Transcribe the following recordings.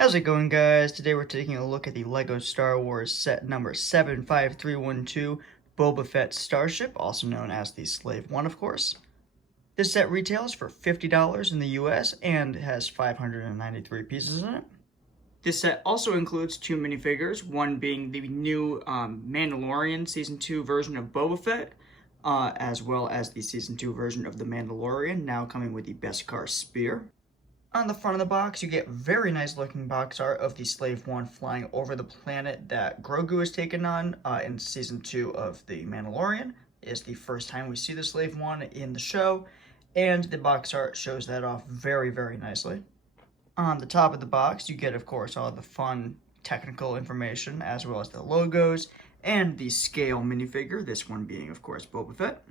How's it going, guys? Today we're taking a look at the LEGO Star Wars set number 75312, Boba Fett Starship, also known as the Slave One, of course. This set retails for $50 in the US and has 593 pieces in it. This set also includes two minifigures, one being the new Mandalorian Season 2 version of Boba Fett, as well as the Season 2 version of the Mandalorian, now coming with the Beskar Spear. On the front of the box, you get very nice looking box art of the Slave One flying over the planet that Grogu has taken on in Season 2 of The Mandalorian. It is the first time we see the Slave One in the show, and the box art shows that off very, very nicely. On the top of the box, you get, of course, all the fun technical information, as well as the logos, and the scale minifigure, this one being, of course, Boba Fett.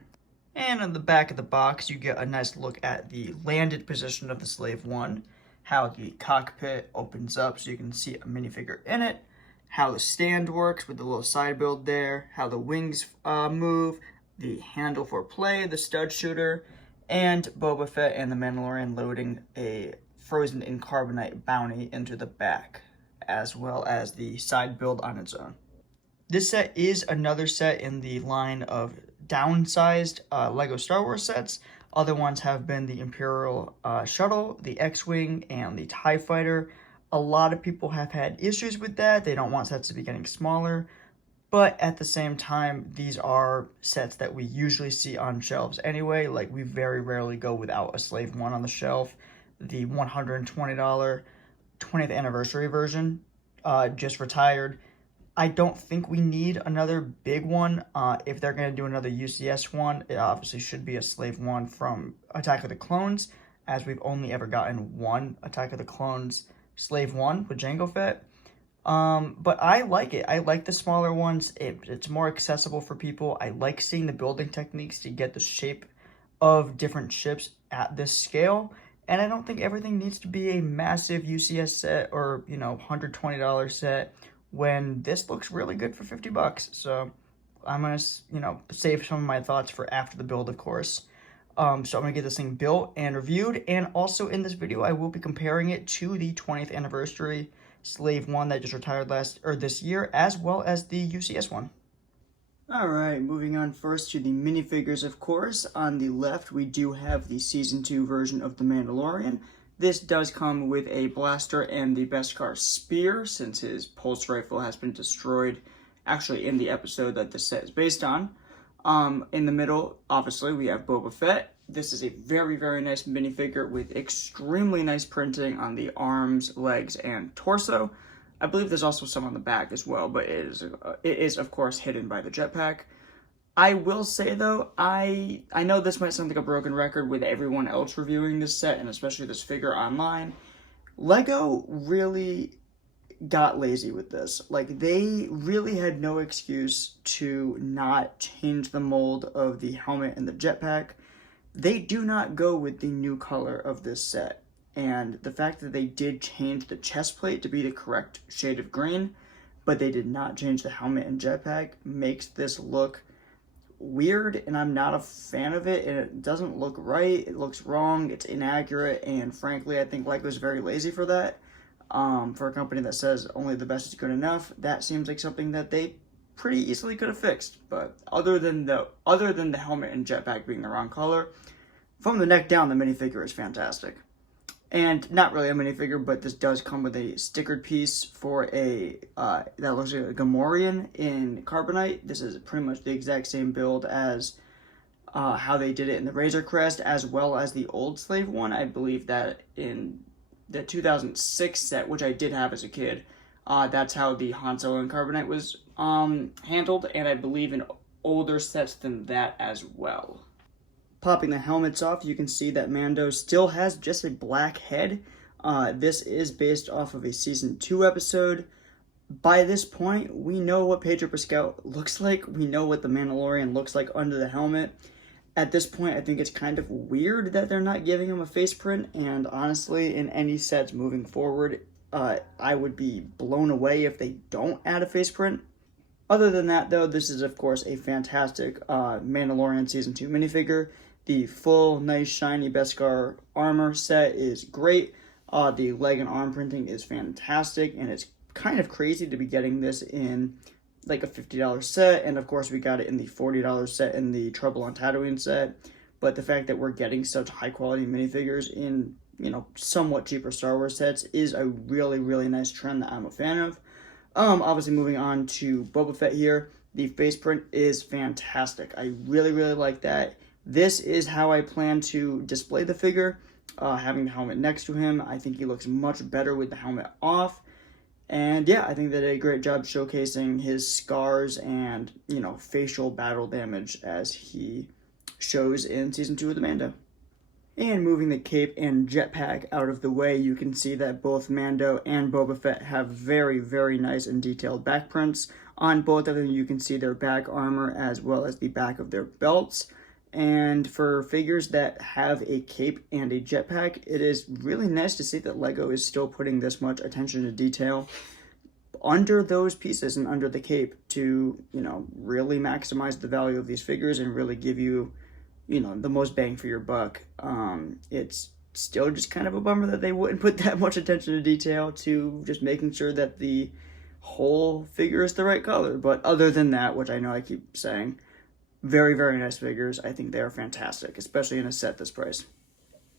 And on the back of the box, you get a nice look at the landed position of the Slave One, how the cockpit opens up so you can see a minifigure in it, how the stand works with the little side build there, how the wings move, the handle for play, the stud shooter, and Boba Fett and the Mandalorian loading a frozen in carbonite bounty into the back, as well as the side build on its own. This set is another set in the line of downsized LEGO Star Wars sets. Other ones have been the Imperial Shuttle, the X-Wing, and the TIE Fighter. A lot of people have had issues with that. They don't want sets to be getting smaller. But at the same time, these are sets that we usually see on shelves anyway. Like, we very rarely go without a Slave One on the shelf. The $120 20th anniversary version just retired. I don't think we need another big one. If they're going to do another UCS one, it obviously should be a Slave One from Attack of the Clones, as we've only ever gotten one Attack of the Clones Slave One with Jango Fett. But I like it. I like the smaller ones. It's more accessible for people. I like seeing the building techniques to get the shape of different ships at this scale. And I don't think everything needs to be a massive UCS set or, $120 set, when this looks really good for $50. So I'm going to, save some of my thoughts for after the build, of course. So I'm going to get this thing built and reviewed. And also in this video, I will be comparing it to the 20th anniversary Slave One that just retired this year, as well as the UCS one. Alright, moving on first to the minifigures, of course. On the left, we do have the Season 2 version of The Mandalorian. This does come with a blaster and the Beskar Spear, since his pulse rifle has been destroyed, actually in the episode that this set is based on. In the middle, obviously, we have Boba Fett. This is a very, very nice minifigure with extremely nice printing on the arms, legs, and torso. I believe there's also some on the back as well, but it is of course, hidden by the jetpack. I will say, though, I know this might sound like a broken record with everyone else reviewing this set, and especially this figure online. LEGO really got lazy with this. Like, they really had no excuse to not change the mold of the helmet and the jetpack. They do not go with the new color of this set. And the fact that they did change the chest plate to be the correct shade of green, but they did not change the helmet and jetpack, makes this look weird, and I'm not a fan of it, and it doesn't look right, it looks wrong, it's inaccurate, and frankly, I think LEGO's very lazy for that. For a company that says only the best is good enough, that seems like something that they pretty easily could have fixed. But other than the helmet and jetpack being the wrong color, from the neck down, the minifigure is fantastic. And not really a minifigure, but this does come with a stickered piece for a, that looks like a Gamorrean in Carbonite. This is pretty much the exact same build as how they did it in the Razor Crest, as well as the old Slave One. I believe that in the 2006 set, which I did have as a kid, that's how the Han Solo in Carbonite was handled, and I believe in older sets than that as well. Popping the helmets off, you can see that Mando still has just a black head. This is based off of a Season 2 episode. By this point, we know what Pedro Pascal looks like. We know what the Mandalorian looks like under the helmet. At this point, I think it's kind of weird that they're not giving him a face print, and honestly, in any sets moving forward, I would be blown away if they don't add a face print. Other than that, though, this is, of course, a fantastic Mandalorian Season 2 minifigure. The full, nice, shiny Beskar armor set is great. The leg and arm printing is fantastic, and it's kind of crazy to be getting this in like a $50 set, and of course we got it in the $40 set in the Trouble on Tatooine set. But the fact that we're getting such high quality minifigures in, you know, somewhat cheaper Star Wars sets is a really, really nice trend that I'm a fan of. Obviously moving on to Boba Fett here. The face print is fantastic. I really, really like that. This is how I plan to display the figure, having the helmet next to him. I think he looks much better with the helmet off. And yeah, I think they did a great job showcasing his scars and, you know, facial battle damage as he shows in Season 2 of the Mando. And moving the cape and jetpack out of the way, you can see that both Mando and Boba Fett have very, very nice and detailed back prints. On both of them, you can see their back armor as well as the back of their belts. And for figures that have a cape and a jetpack, it is really nice to see that LEGO is still putting this much attention to detail under those pieces and under the cape to, you know, really maximize the value of these figures and really give you, you know, the most bang for your buck. It's still just kind of a bummer that they wouldn't put that much attention to detail to just making sure that the whole figure is the right color. But other than that, which I know I keep saying, very, very nice figures. I think they are fantastic, especially in a set this price.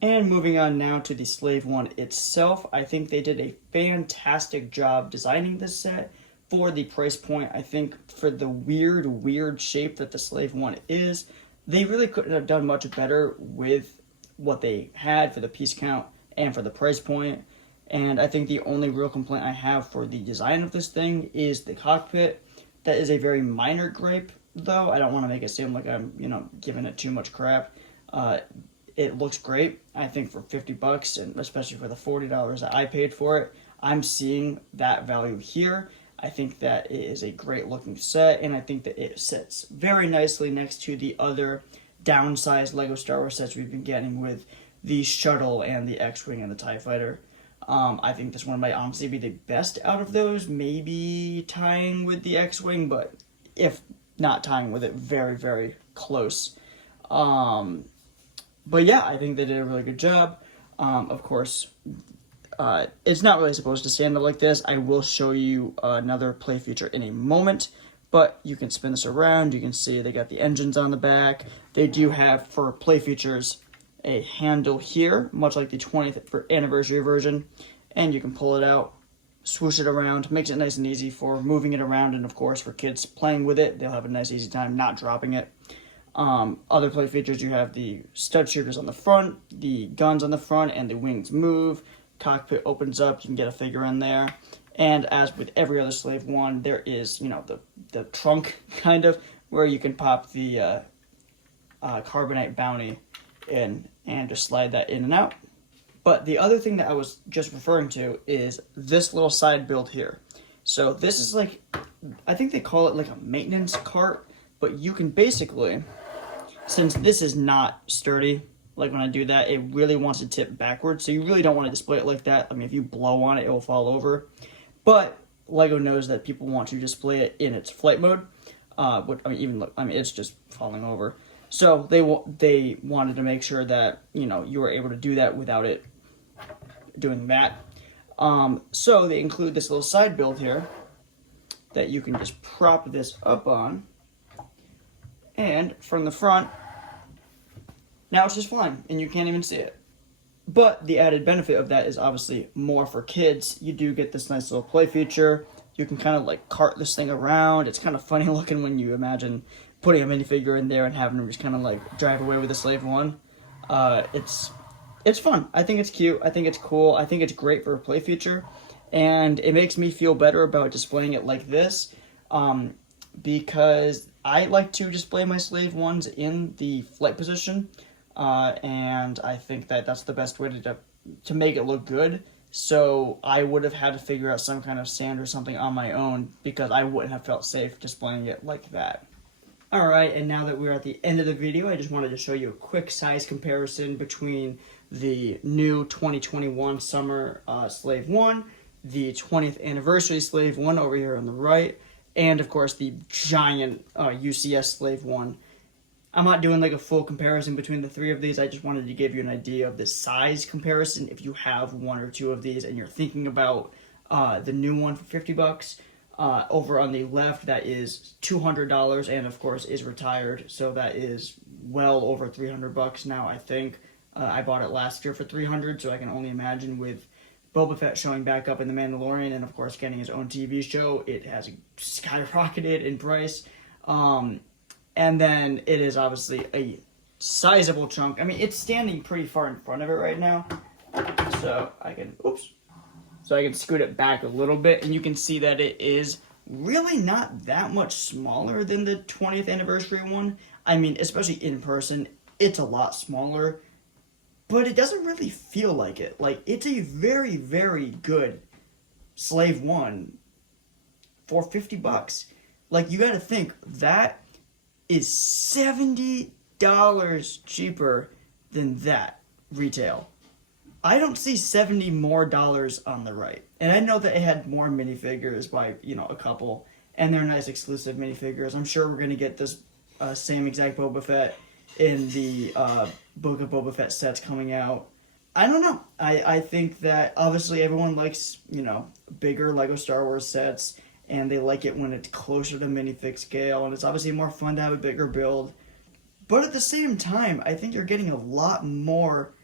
And moving on now to the Slave One itself, I think they did a fantastic job designing this set for the price point. I think for the weird shape that the Slave One is, they really couldn't have done much better with what they had for the piece count and for the price point. And I think the only real complaint I have for the design of this thing is the cockpit. That is a very minor gripe, though. I don't want to make it seem like I'm, you know, giving it too much crap. It looks great. I think for $50, and especially for the $40 that I paid for it, I'm seeing that value here. I think that it is a great looking set, and I think that it sits very nicely next to the other downsized LEGO Star Wars sets we've been getting with the Shuttle and the X-Wing and the TIE Fighter. I think this one might honestly be the best out of those, maybe tying with the X-Wing, but if not tying with it, very, very close. But yeah, I think they did a really good job. Of course, it's not really supposed to stand up like this. I will show you another play feature in a moment, but you can spin this around. You can see they got the engines on the back. They do have, for play features, a handle here, much like the 20th anniversary version, and you can pull it out, swoosh it around, makes it nice and easy for moving it around, and of course for kids playing with it, they'll have a nice easy time not dropping it. Other play features, you have the stud shooters on the front, the guns on the front, and the wings move. Cockpit opens up, you can get a figure in there. And as with every other Slave One, there is, you know, the trunk, kind of, where you can pop the carbonite bounty in and just slide that in and out. But the other thing that I was just referring to is this little side build here. So this is like, I think they call it like a maintenance cart, but you can basically, since this is not sturdy, like when I do that, it really wants to tip backwards, so you really don't want to display it like that. I mean, if you blow on it, it will fall over. But LEGO knows that people want to display it in its flight mode, which, I mean, it's just falling over. So they wanted to make sure that, you know, you were able to do that without it doing that. So they include this little side build here that you can just prop this up on. And from the front, now it's just flying, and you can't even see it. But the added benefit of that is obviously more for kids. You do get this nice little play feature. You can kind of like cart this thing around. It's kind of funny looking when you imagine putting a minifigure in there and having them just kind of like drive away with a Slave One. It's fun. I think it's cute. I think it's cool. I think it's great for a play feature. And it makes me feel better about displaying it like this. Because I like to display my Slave Ones in the flight position, and I think that that's the best way to make it look good. So I would have had to figure out some kind of stand or something on my own because I wouldn't have felt safe displaying it like that. Alright, and now that we're at the end of the video, I just wanted to show you a quick size comparison between the new 2021 Summer Slave One, the 20th Anniversary Slave One over here on the right, and of course the giant UCS Slave One. I'm not doing like a full comparison between the three of these. I just wanted to give you an idea of the size comparison if you have one or two of these and you're thinking about the new one for $50. Over on the left, that is $200 and of course is retired, so that is well over $300 now, I think. I bought it last year for $300, so I can only imagine with Boba Fett showing back up in The Mandalorian and of course getting his own TV show, it has skyrocketed in price. And then it is obviously a sizable chunk. I mean, it's standing pretty far in front of it right now, so I can scoot it back a little bit, and you can see that it is really not that much smaller than the 20th anniversary one. I mean, especially in person, it's a lot smaller, but it doesn't really feel like it. Like, it's a very, very good Slave 1 for $50. Like, you gotta think, that is $70 cheaper than that retail. I don't see $70 more on the right. And I know that it had more minifigures by, a couple, and they're nice exclusive minifigures. I'm sure we're going to get this same exact Boba Fett in the Book of Boba Fett sets coming out. I don't know. I think that obviously everyone likes, bigger Lego Star Wars sets, and they like it when it's closer to minifig scale, and it's obviously more fun to have a bigger build. But at the same time, I think you're getting a lot more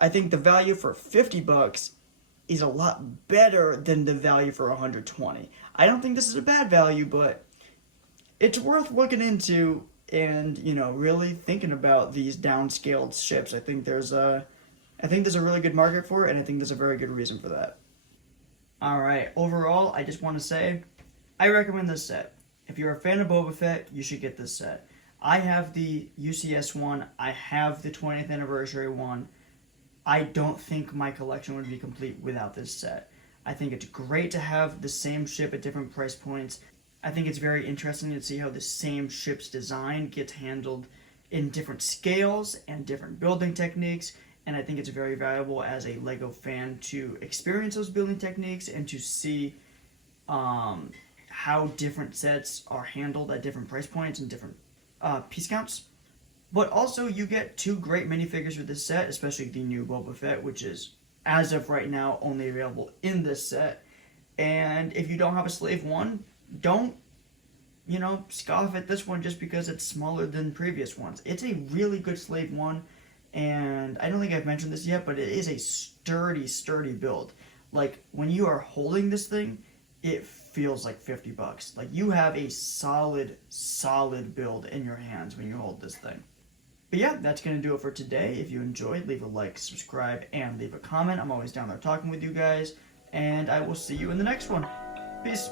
I think the value for $50 is a lot better than the value for $120. I don't think this is a bad value, but it's worth looking into and, really thinking about these downscaled ships. I think there's a really good market for it, and I think there's a very good reason for that. Alright, overall, I just want to say, I recommend this set. If you're a fan of Boba Fett, you should get this set. I have the UCS one. I have the 20th anniversary one. I don't think my collection would be complete without this set. I think it's great to have the same ship at different price points. I think it's very interesting to see how the same ship's design gets handled in different scales and different building techniques. And I think it's very valuable as a LEGO fan to experience those building techniques and to see how different sets are handled at different price points and different piece counts. But also, you get two great minifigures with this set, especially the new Boba Fett, which is, as of right now, only available in this set. And if you don't have a Slave 1, don't, scoff at this one just because it's smaller than previous ones. It's a really good Slave 1, and I don't think I've mentioned this yet, but it is a sturdy build. Like, when you are holding this thing, it feels like $50. Like, you have a solid build in your hands when you hold this thing. But yeah, that's going to do it for today. If you enjoyed, leave a like, subscribe, and leave a comment. I'm always down there talking with you guys, and I will see you in the next one. Peace.